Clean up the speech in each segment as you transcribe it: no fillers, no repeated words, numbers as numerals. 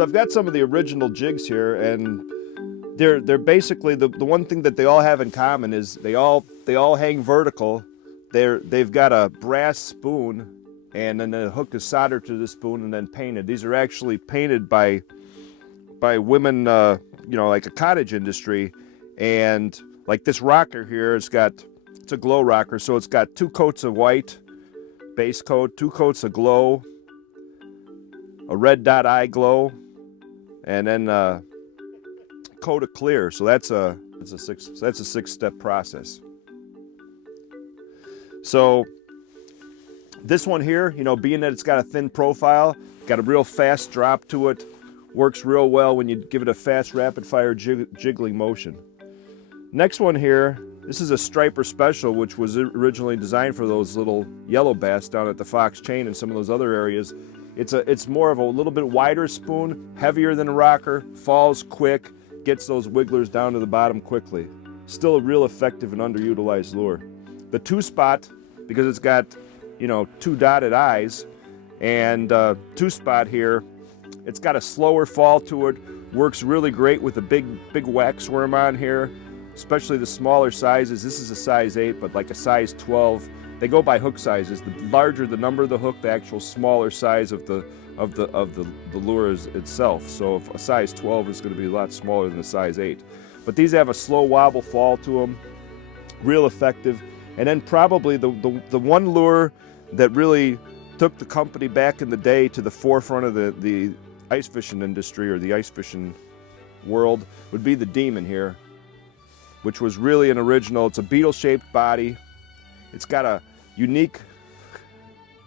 So I've got some of the original jigs here, and they're basically the one thing that they all have in common is they all hang vertical. They've got a brass spoon, and then a hook is soldered to the spoon and then painted. These are actually painted by women, like a cottage industry. And like this rocker here, it's a glow rocker, so it's got 2 coats of white base coat, 2 coats of glow, a red dot eye glow, and then a coat of clear. So that's a 6-step process. So this one here, being that it's got a thin profile, got a real fast drop to it, works real well when you give it a fast rapid fire jiggling motion. Next one here, this is a striper special, which was originally designed for those little yellow bass down at the Fox Chain and some of those other areas. It's more of a little bit wider spoon, heavier than a rocker, falls quick, gets those wigglers down to the bottom quickly. Still a real effective and underutilized lure. The 2-spot, because it's got 2 dotted eyes, and 2-spot here, it's got a slower fall to it, works really great with a big wax worm on here, especially the smaller sizes. This is a size 8, but like a size 12. They go by hook sizes. The larger the number of the hook, the actual smaller size of the lure itself. So if a size 12 is going to be a lot smaller than a size 8. But these have a slow wobble fall to them, real effective. And then probably the one lure that really took the company back in the day to the forefront of the ice fishing industry or the ice fishing world would be the Demon here, which was really an original. It's a beetle-shaped body. It's got a unique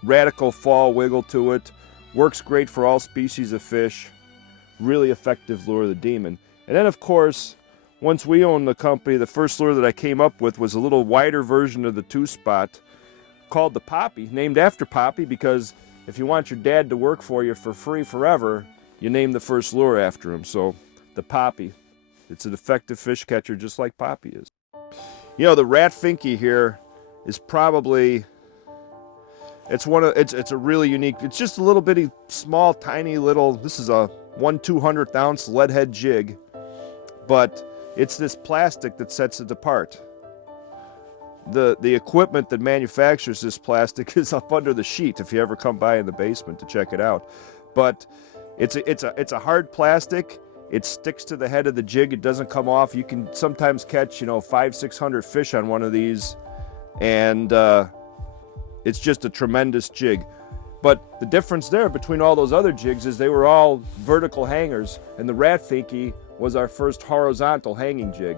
radical fall wiggle to it. Works great for all species of fish. Really effective lure, the Demon. And then, of course, once we owned the company, the first lure that I came up with was a little wider version of the 2-spot called the Poppy, named after Poppy, because if you want your dad to work for you for free forever, you name the first lure after him. So the Poppy. It's an effective fish catcher just like Poppy is. The rat finky here is probably, it's a really unique, it's just a little bitty small tiny little, this is a 1/200th ounce lead head jig, but it's this plastic that sets it apart. The equipment that manufactures this plastic is up under the sheet if you ever come by in the basement to check it out. But it's a hard plastic. It sticks to the head of the jig. It doesn't come off. You can sometimes catch 500-600 fish on one of these, and it's just a tremendous jig. But the difference there between all those other jigs is they were all vertical hangers, and the Rat Finky was our first horizontal hanging jig.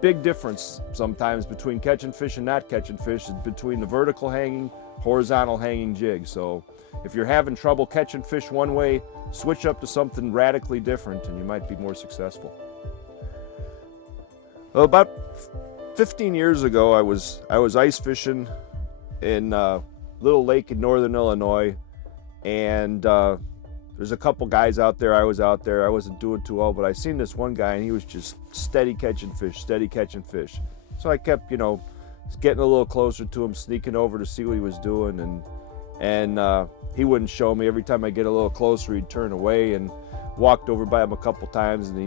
Big difference sometimes between catching fish and not catching fish is between the vertical hanging, horizontal hanging jig. So if you're having trouble catching fish one way, switch up to something radically different and you might be more successful. Well, about 15 years ago, I was ice fishing in a little lake in northern Illinois, and there's a couple guys out there. I was out there. I wasn't doing too well, but I seen this one guy, and he was just steady catching fish. So I kept, getting a little closer to him, sneaking over to see what he was doing, and he wouldn't show me. Every time I get a little closer, he'd turn away, and walked over by him a couple times, and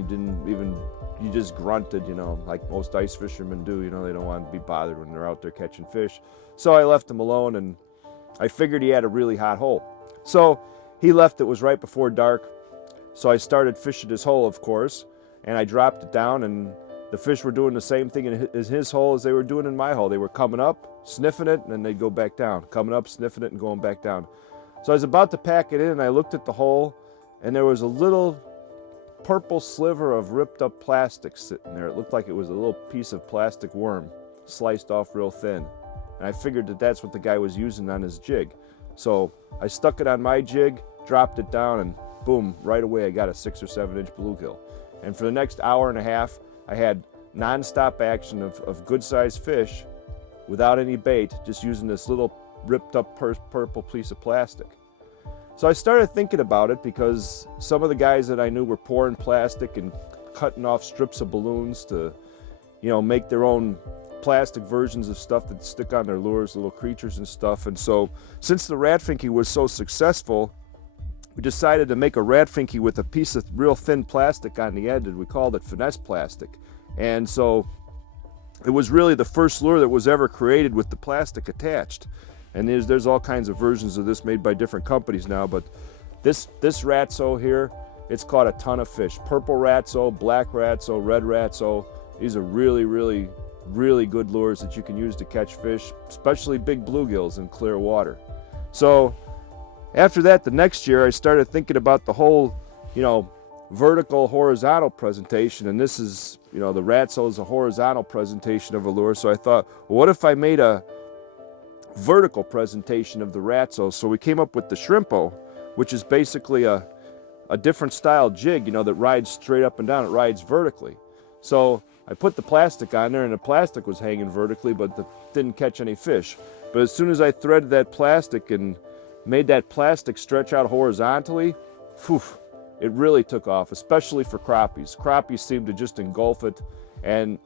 he just grunted, like most ice fishermen do. They don't want to be bothered when they're out there catching fish. So I left him alone, and I figured he had a really hot hole. So he left. It was right before dark. So I started fishing his hole, of course, and I dropped it down, and the fish were doing the same thing in his hole as they were doing in my hole. They were coming up, sniffing it, and then they'd go back down. Coming up, sniffing it, and going back down. So I was about to pack it in, and I looked at the hole, and there was a little purple sliver of ripped up plastic sitting there. It looked like it was a little piece of plastic worm, sliced off real thin. And I figured that that's what the guy was using on his jig. So I stuck it on my jig, dropped it down, and boom, right away I got a 6 or 7 inch bluegill. And for the next hour and a half, I had non-stop action of good sized fish without any bait, just using this little ripped up purple piece of plastic. So I started thinking about it because some of the guys that I knew were pouring plastic and cutting off strips of balloons to, make their own plastic versions of stuff that stick on their lures, little creatures and stuff. And so since the Rat Finky was so successful, we decided to make a rat finky with a piece of real thin plastic on the end, and we called it finesse plastic. And so it was really the first lure that was ever created with the plastic attached. And there's all kinds of versions of this made by different companies now, but this ratso here, it's caught a ton of fish. Purple ratso, black ratso, red ratso. These are really, really, really good lures that you can use to catch fish, especially big bluegills in clear water. So after that, the next year, I started thinking about the whole, vertical, horizontal presentation. And this is, the ratso is a horizontal presentation of a lure. So I thought, well, what if I made a vertical presentation of the ratso? So we came up with the Shrimpo, which is basically a different style jig, that rides straight up and down. It rides vertically. So I put the plastic on there, and the plastic was hanging vertically, but didn't catch any fish. But as soon as I threaded that plastic and made that plastic stretch out horizontally, it really took off, especially for crappies. Crappies seem to just engulf it. And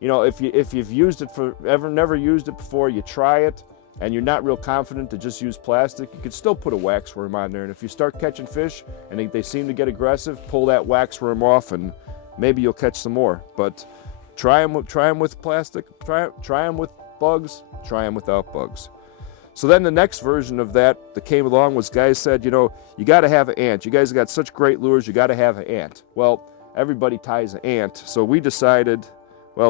if you've used it never used it before, you try it and you're not real confident to just use plastic, you could still put a wax worm on there. And if you start catching fish and they seem to get aggressive, pull that wax worm off and maybe you'll catch some more. But try them with plastic, try them with bugs, try them without bugs. So then the next version of that came along was guys said, you got to have an ant. You guys got such great lures, you got to have an ant. Well, everybody ties an ant. So we decided,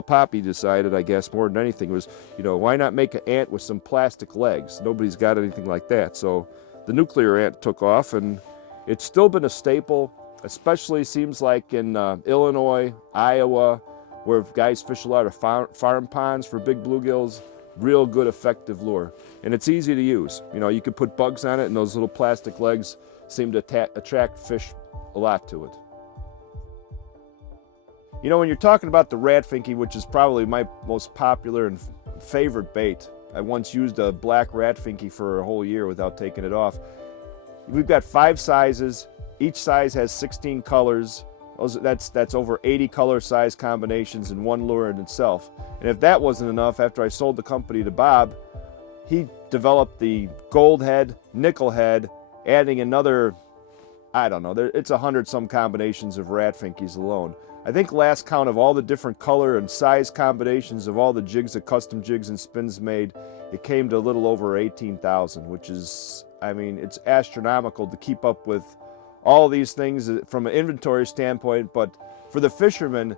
Poppy decided, I guess, more than anything was, why not make an ant with some plastic legs? Nobody's got anything like that. So the nuclear ant took off, and it's still been a staple, especially seems like in Illinois, Iowa, where guys fish a lot of farm ponds for big bluegills. Real good, effective lure. And it's easy to use. You can put bugs on it, and those little plastic legs seem to attract fish a lot to it. When you're talking about the rat finky, which is probably my most popular and favorite bait, I once used a black rat finky for a whole year without taking it off. We've got 5 sizes. Each size has 16 colors. That's over 80 color size combinations in one lure in itself. And if that wasn't enough, after I sold the company to Bob, he developed the gold head, nickel head, adding another, I don't know, it's 100 some combinations of rat finkies alone. I think last count of all the different color and size combinations of all the jigs that Custom Jigs and Spins made, it came to a little over 18,000, which is, it's astronomical to keep up with all these things from an inventory standpoint. But for the fishermen,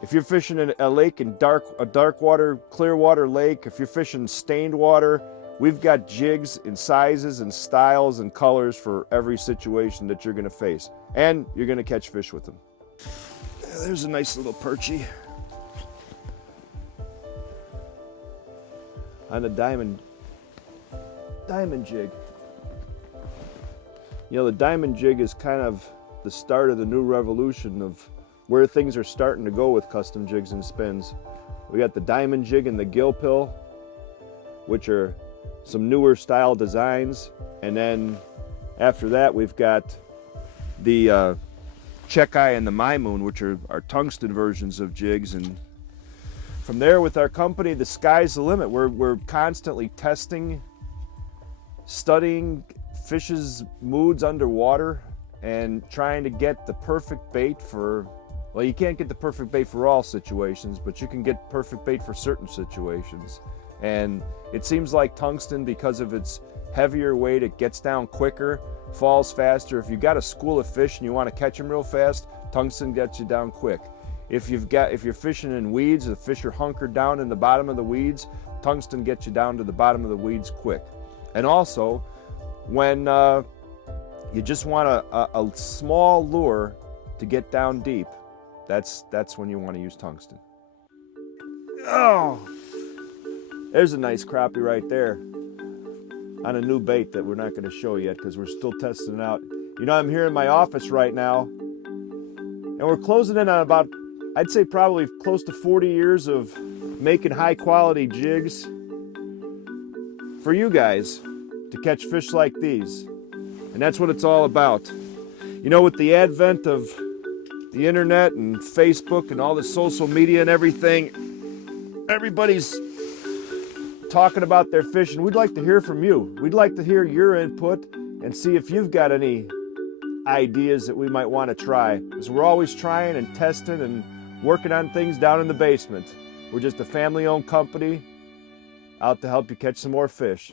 if you're fishing in a lake in a dark water, clear water lake, if you're fishing stained water, we've got jigs in sizes and styles and colors for every situation that you're going to face. And you're going to catch fish with them. There's a nice little perchie on a diamond jig. The diamond jig is kind of the start of the new revolution of where things are starting to go with Custom Jigs and Spins. We got the diamond jig and the gill pill, which are some newer style designs. And then after that, we've got the Check Eye and the My Moon, which are our tungsten versions of jigs. And from there, with our company, the sky's the limit. We're constantly testing, studying fish's moods underwater, and trying to get the perfect bait for, you can't get the perfect bait for all situations, but you can get perfect bait for certain situations. And it seems like tungsten, because of its heavier weight, it gets down quicker, falls faster. If you've got a school of fish and you want to catch them real fast, tungsten gets you down quick. If you're fishing in weeds, the fish are hunkered down in the bottom of the weeds, tungsten gets you down to the bottom of the weeds quick. And also, when you just want a small lure to get down deep, that's when you want to use tungsten. Oh, there's a nice crappie right there on a new bait that we're not going to show yet because we're still testing it out. I'm here in my office right now, and we're closing in on about, I'd say probably close to 40 years of making high quality jigs for you guys to catch fish like these. And that's what it's all about. With the advent of the internet and Facebook and all the social media and everything, everybody's talking about their fish, and we'd like to hear from you. We'd like to hear your input and see if you've got any ideas that we might want to try. Because we're always trying and testing and working on things down in the basement. We're just a family-owned company out to help you catch some more fish.